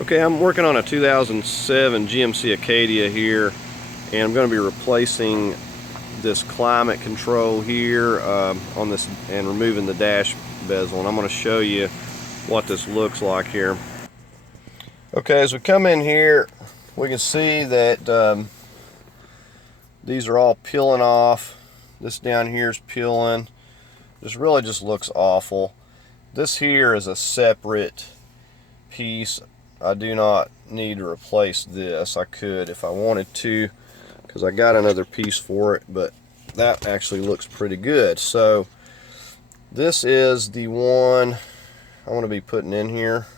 Okay, I'm working on a 2007 GMC Acadia here, and I'm going to be replacing this climate control here on this and removing the dash bezel, and I'm going to show you what this looks like here. Okay, as we come in here, we can see that these are all peeling off. This down here is peeling. This really just looks awful. This here is a separate piece. I do not need to replace this. I could if I wanted to, because I got another piece for it, but that actually looks pretty good. So this is the one I want to be putting in here,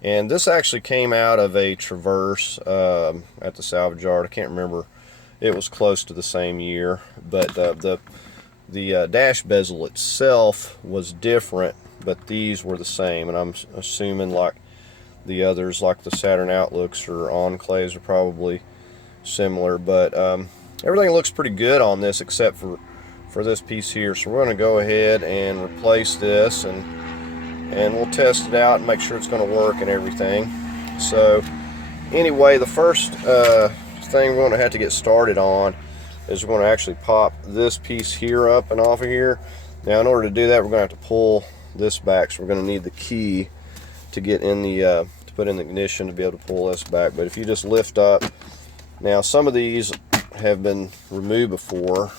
and this actually came out of a Traverse at the salvage yard. I can't remember, it was close to the same year, but the dash bezel itself was different, but these were the same, and I'm assuming like the others, like the Saturn Outlooks or Enclaves, are probably similar, but everything looks pretty good on this except for this piece here. So we're going to go ahead and replace this, and we'll test it out and make sure it's going to work and everything. So anyway, the first thing we're going to have to get started on is we're going to actually pop this piece here up and off of here. Now, in order to do that, we're going to have to pull this back, so we're going to need the key to get in the to put in the ignition to be able to pull this back. But if you just lift up, now some of these have been removed before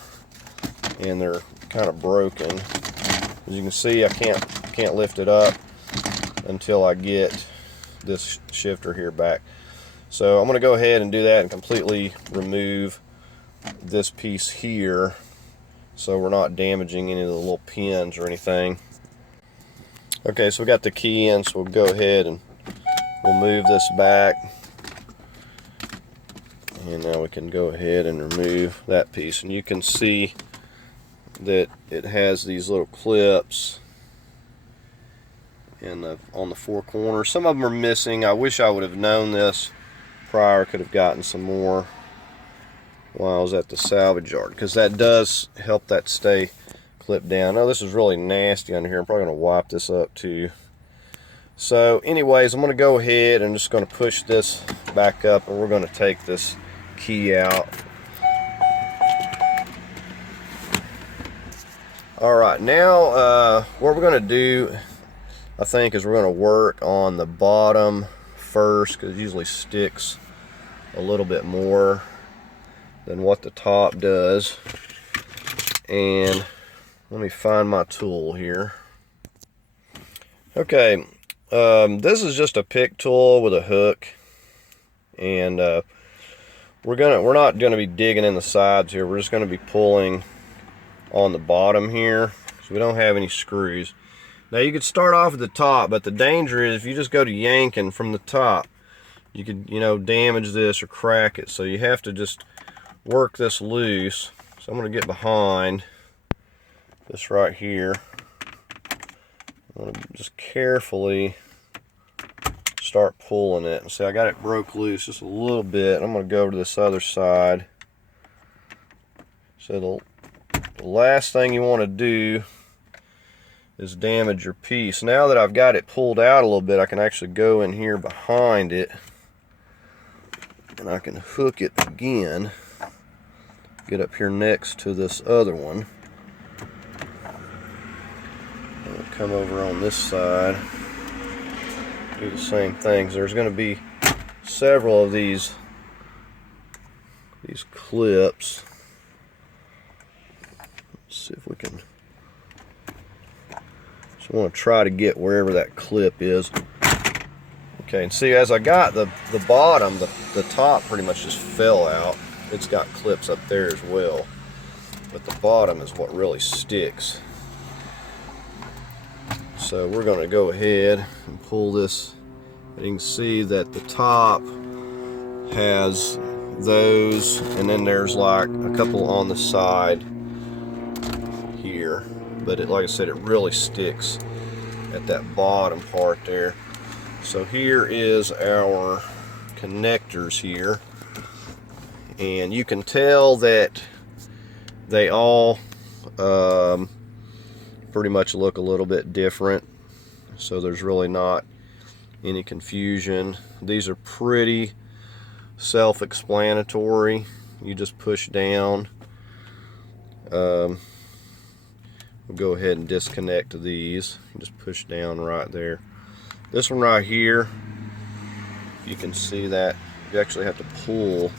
and they're kind of broken. As you can see, I can't lift it up until I get this shifter here back. So I'm going to go ahead and do that and completely remove this piece here, so we're not damaging any of the little pins or anything. Okay, so we got the key in, so we'll go ahead and we'll move this back, and now we can go ahead and remove that piece. And you can see that it has these little clips on the four corners. Some of them are missing. I wish I would have known this prior. Could have gotten some more while I was at the salvage yard, because that does help that stay clipped down. Now this is really nasty under here. I'm probably going to wipe this up too. So anyways, I'm going to go ahead and just going to push this back up, and we're going to take this key out. Alright, now what we're going to do, I think, is we're going to work on the bottom first, because it usually sticks a little bit more than what the top does. And let me find my tool here. Okay, this is just a pick tool with a hook, and we're not gonna be digging in the sides here. We're just gonna be pulling on the bottom here, so we don't have any screws. Now you could start off at the top, but the danger is if you just go to yanking from the top, you could, damage this or crack it. So you have to just work this loose. So I'm gonna get behind this right here. I'm going to just carefully start pulling it. See, I got it broke loose just a little bit. I'm going to go over to this other side. So the last thing you want to do is damage your piece. Now that I've got it pulled out a little bit, I can actually go in here behind it, and I can hook it again. Get up here next to this other one. Come over on this side, do the same things. There's going to be several of these clips. Let's see if we can. Just want to try to get wherever that clip is. Okay, and see, as I got the bottom, the top pretty much just fell out. It's got clips up there as well, but the bottom is what really sticks. So we're going to go ahead and pull this. You can see that the top has those, and then there's like a couple on the side here, but like I said, it really sticks at that bottom part there. So here is our connectors here, and you can tell that they all pretty much look a little bit different. So there's really not any confusion. These are pretty self-explanatory. You just push down. We'll go ahead and disconnect these. You just push down right there. This one right here, you can see that you actually have to pull.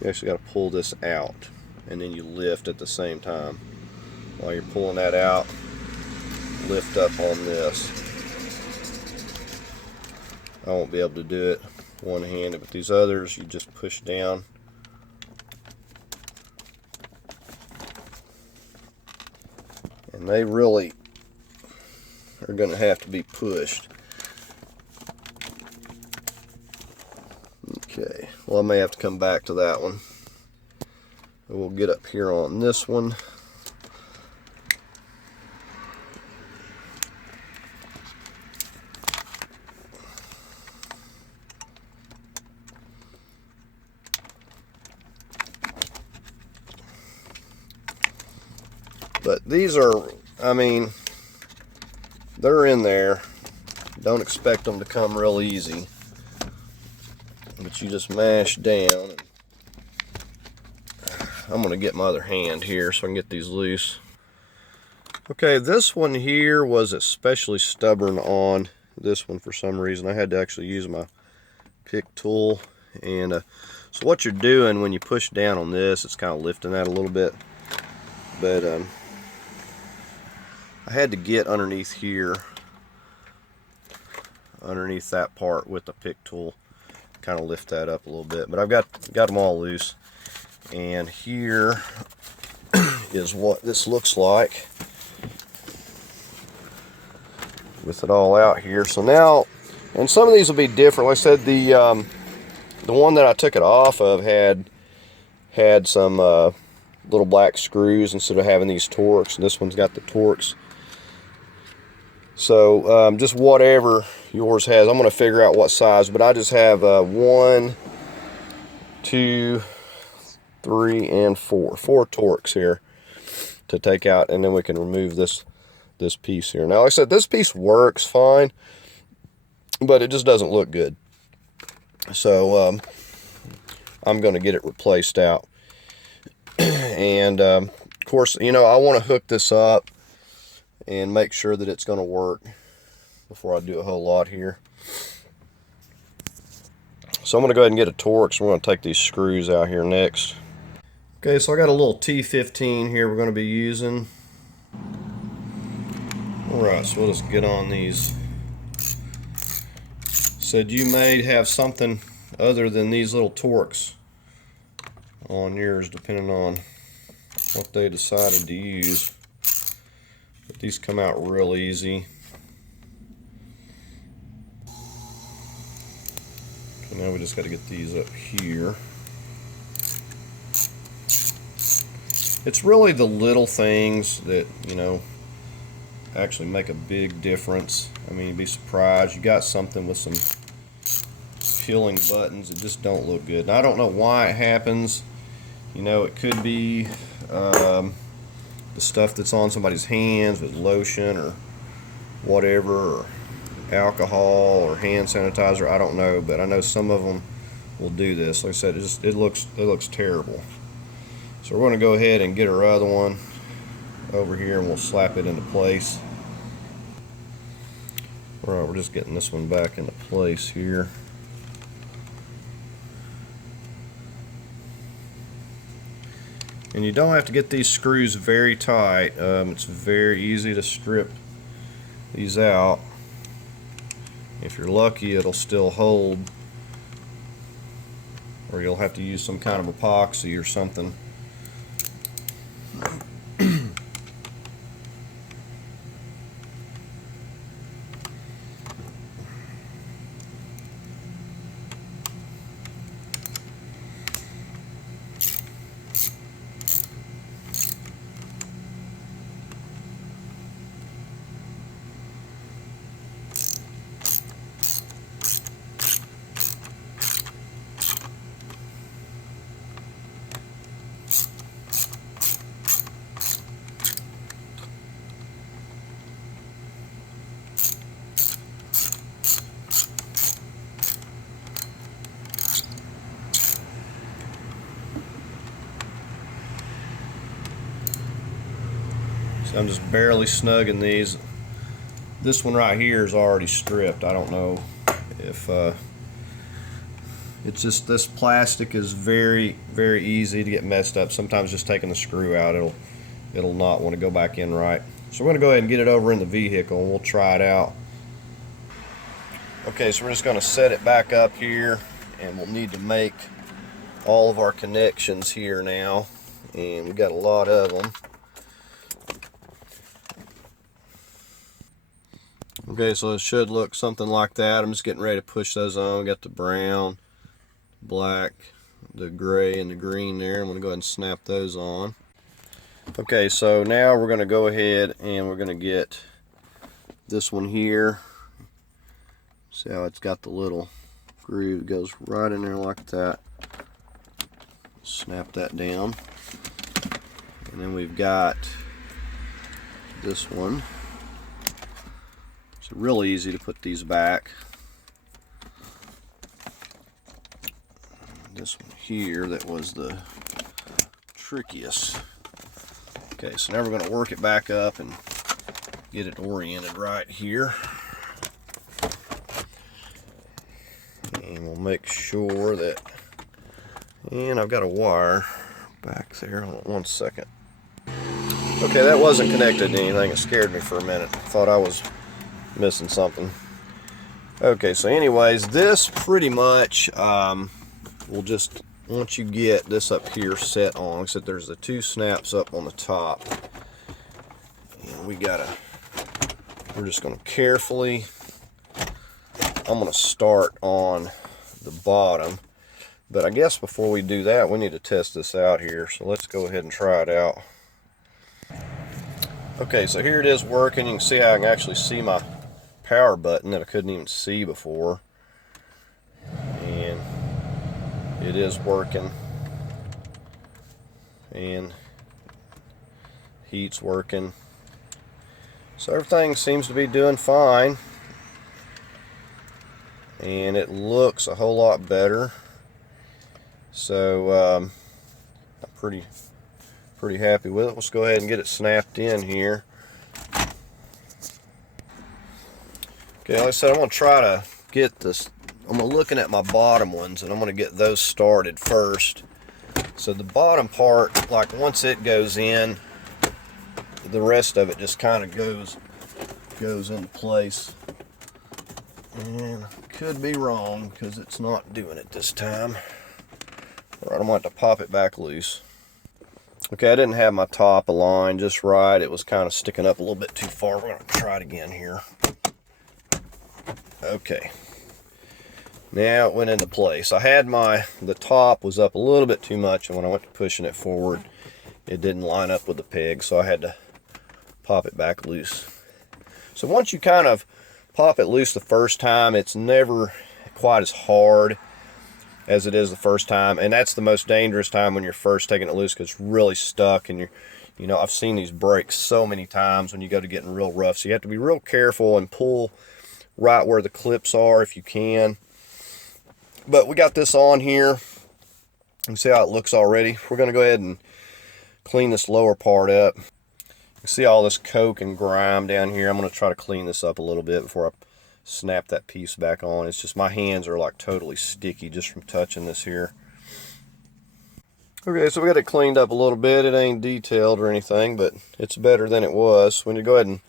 You actually got to pull this out, and then you lift at the same time. While you're pulling that out, lift up on this. I won't be able to do it one-handed, but these others, you just push down. And they really are going to have to be pushed. Okay, well, I may have to come back to that one. We'll get up here on this one. But these are, I mean, they're in there. Don't expect them to come real easy. But you just mash down. And I'm going to get my other hand here so I can get these loose. Okay, this one here was especially stubborn on this one for some reason. I had to actually use my pick tool. And so what you're doing when you push down on this, it's kind of lifting that a little bit. But I had to get underneath here, underneath that part with the pick tool, kind of lift that up a little bit. But I've got them all loose, and here is what this looks like with it all out here. So now, and some of these will be different. Like I said, the one that I took it off of had some little black screws instead of having these Torx, and this one's got the Torx. So just whatever yours has, I'm going to figure out what size, but I just have 1, 2, 3, and 4 Torx here to take out, and then we can remove this piece here. Now, like I said, this piece works fine, but it just doesn't look good. So I'm going to get it replaced out. And of course, you know, I want to hook this up and make sure that it's going to work before I do a whole lot here. So I'm going to go ahead and get a Torx. We're going to take these screws out here next. Okay, so I got a little T15 here we're going to be using. Alright, so we'll just get on these. Said you may have something other than these little Torx on yours, depending on what they decided to use. But these come out real easy. So now we just got to get these up here. It's really the little things that, you know, actually make a big difference. I mean, you'd be surprised. You got something with some peeling buttons that just don't look good. And I don't know why it happens. You know, it could be the stuff that's on somebody's hands with lotion or whatever, or alcohol or hand sanitizer. I don't know, but I know some of them will do this. Like I said, it looks terrible. So we're going to go ahead and get our other one over here, and we'll slap it into place. Alright, we're just getting this one back into place here. And you don't have to get these screws very tight. It's very easy to strip these out. If you're lucky, it'll still hold, or you'll have to use some kind of epoxy or something. So I'm just barely snugging these. This one right here is already stripped. I don't know if it's just, this plastic is very easy to get messed up. Sometimes just taking the screw out, it'll not want to go back in right. So we're going to go ahead and get it over in the vehicle and we'll try it out. Okay, so we're just going to set it back up here, and we'll need to make all of our connections here now, and we've got a lot of them. Okay, so it should look something like that. I'm just getting ready to push those on. We got the brown, black, the gray, and the green there. I'm going to go ahead and snap those on. Okay, so now we're going to go ahead and we're going to get this one here. See how it's got the little groove that goes right in there like that. Snap that down. And then we've got this one. It's real easy to put these back. This one here, that was the trickiest. Okay, so now we're going to work it back up and get it oriented right here. And we'll make sure that, and I've got a wire back there. Hold on one second. Okay, that wasn't connected to anything. It scared me for a minute. I thought I was missing something. Okay, so anyways, this pretty much will just, once you get this up here set on, except there's the two snaps up on the top, and we're just going to carefully, I'm going to start on the bottom, but I guess before we do that we need to test this out here, so let's go ahead and try it out. Okay, so here it is working. You can see how I can actually see my power button that I couldn't even see before, and it is working, and heat's working, so everything seems to be doing fine, and it looks a whole lot better. So I'm pretty happy with it. Let's go ahead and get it snapped in here. Okay, like I said, I'm going to try to get this, I'm looking at my bottom ones, and I'm going to get those started first. So the bottom part, like once it goes in, the rest of it just kind of goes into place. And I could be wrong because it's not doing it this time. All right, I'm going to have to pop it back loose. Okay, I didn't have my top aligned just right. It was kind of sticking up a little bit too far. We're going to try it again here. Okay. Now it went into place. I had the top was up a little bit too much, and when I went to pushing it forward, it didn't line up with the peg, so I had to pop it back loose. So once you kind of pop it loose the first time, it's never quite as hard as it is the first time, and that's the most dangerous time when you're first taking it loose, because it's really stuck, and you know, I've seen these break so many times when you go to getting real rough, so you have to be real careful and pull right where the clips are if you can. But we got this on here. You can see how it looks already. We're going to go ahead and clean this lower part up. You can see all this coke and grime down here. I'm going to try to clean this up a little bit before I snap that piece back on. It's just my hands are like totally sticky just from touching this here. Okay, so we got it cleaned up a little bit. It ain't detailed or anything, but it's better than it was. When you go ahead and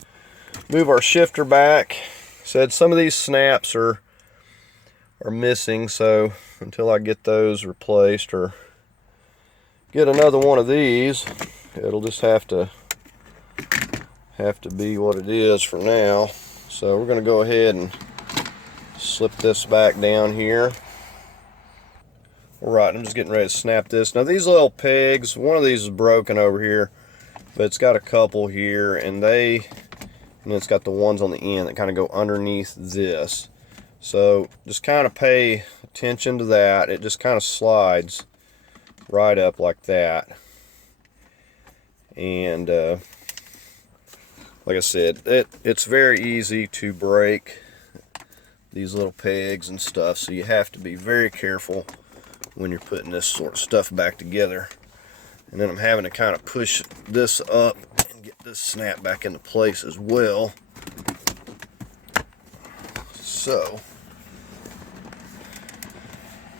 move our shifter back, said some of these snaps are missing, so until I get those replaced or get another one of these, it'll just have to be what it is for now. So we're going to go ahead and slip this back down here. All right, I'm just getting ready to snap this. Now these little pegs, one of these is broken over here, but it's got a couple here, and it's got the ones on the end that kind of go underneath this. So just kind of pay attention to that. It just kind of slides right up like that. And like I said, it's very easy to break these little pegs and stuff, so you have to be very careful when you're putting this sort of stuff back together. And then I'm having to kind of push this up and get this snap back into place as well. So,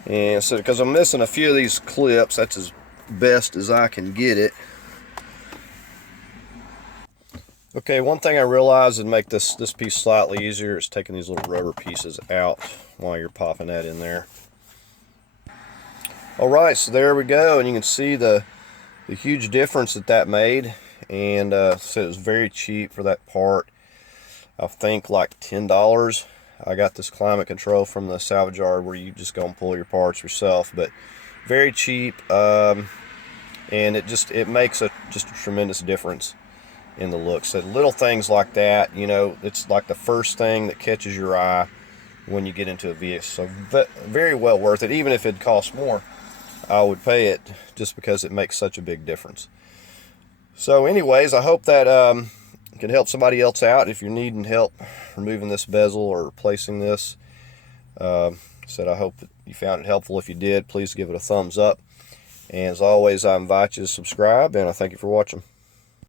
and so because I'm missing a few of these clips, that's as best as I can get it. Okay, one thing I realized would make this piece slightly easier is taking these little rubber pieces out while you're popping that in there. Alright, so there we go, and you can see the huge difference that made. And so it was very cheap for that part. I think like $10. I got this climate control from the salvage yard where you just go and pull your parts yourself, but very cheap, and it makes just a tremendous difference in the look. So little things like that, you know, it's like the first thing that catches your eye when you get into a vehicle. So very well worth it. Even if it costs more, I would pay it just because it makes such a big difference. So anyways, I hope that can help somebody else out if you're needing help removing this bezel or replacing this. I hope that you found it helpful. If you did, please give it a thumbs up. And as always, I invite you to subscribe, and I thank you for watching.